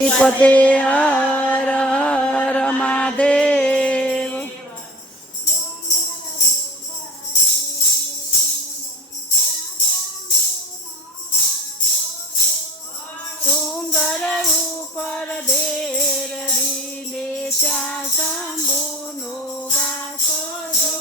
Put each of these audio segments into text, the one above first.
પતે હર હર મહાદેવ. સુંદર ઉપર દેરડીને ત્યાં શંભુનો વાસો જો.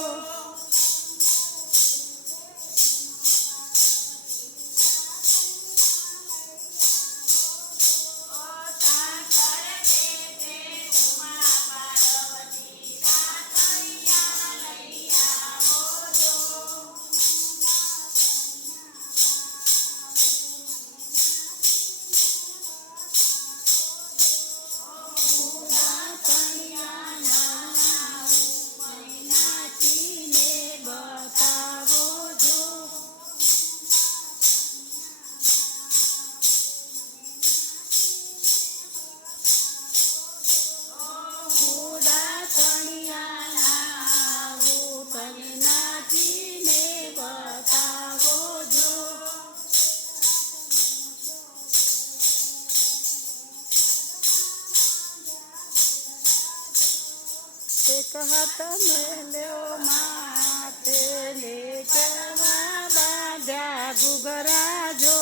એક હાથ મેલ્યો માથે ને કેવા બાંધ્યા ઘૂઘરા જો.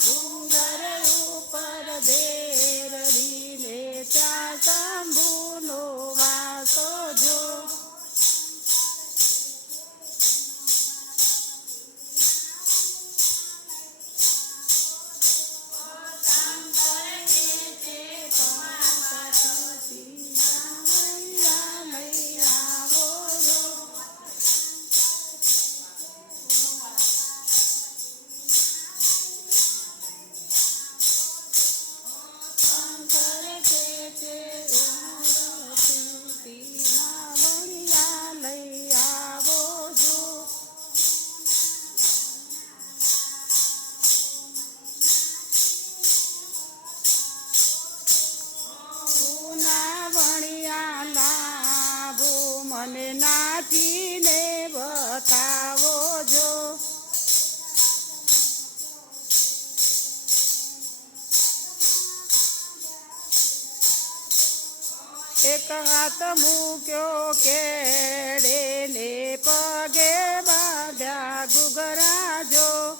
ડુંગર ઉપર દેરડીને ત્યાં શંભુનો વાસો જો. મને નાચીને બતાવો જો. એક હાથ મૂક્યો કેડે ને પગે બાંધ્યા ઘૂઘરા જો.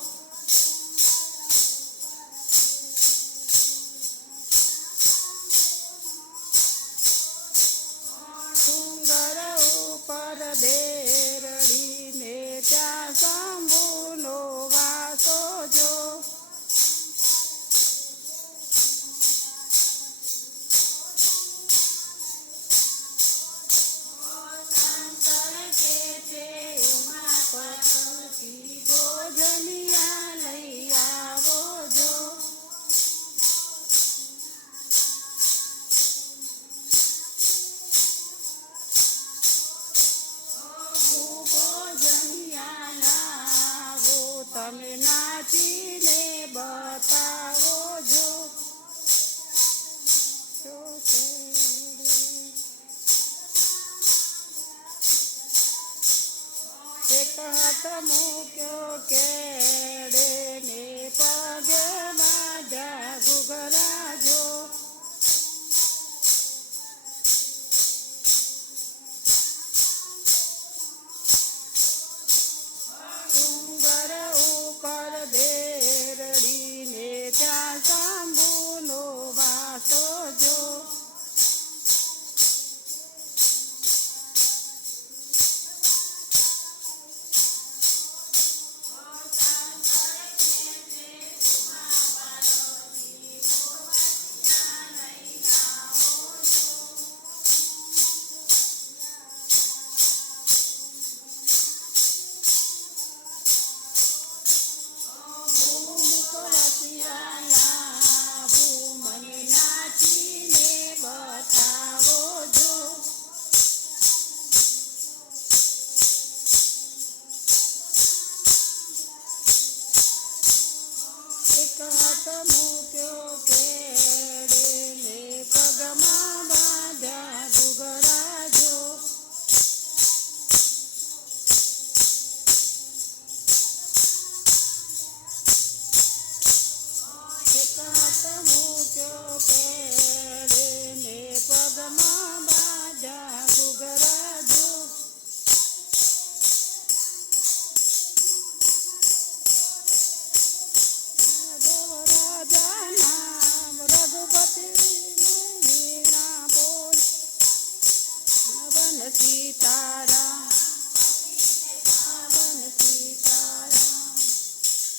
દેરડીને ત્યાં શંભુનો વાસો જો. શંકર કે છે ઉમાપતિ ભોજનિયા લઈ આવો જો. તમે નાચીને બતાવો જો. એક હાથ મૂક્યો કેડે ને પગે બાંધ્યા ઘૂઘરા જો. દેરડીને ત્યાં શંભુનો વાસો જો. એક હાથ મૂક્યો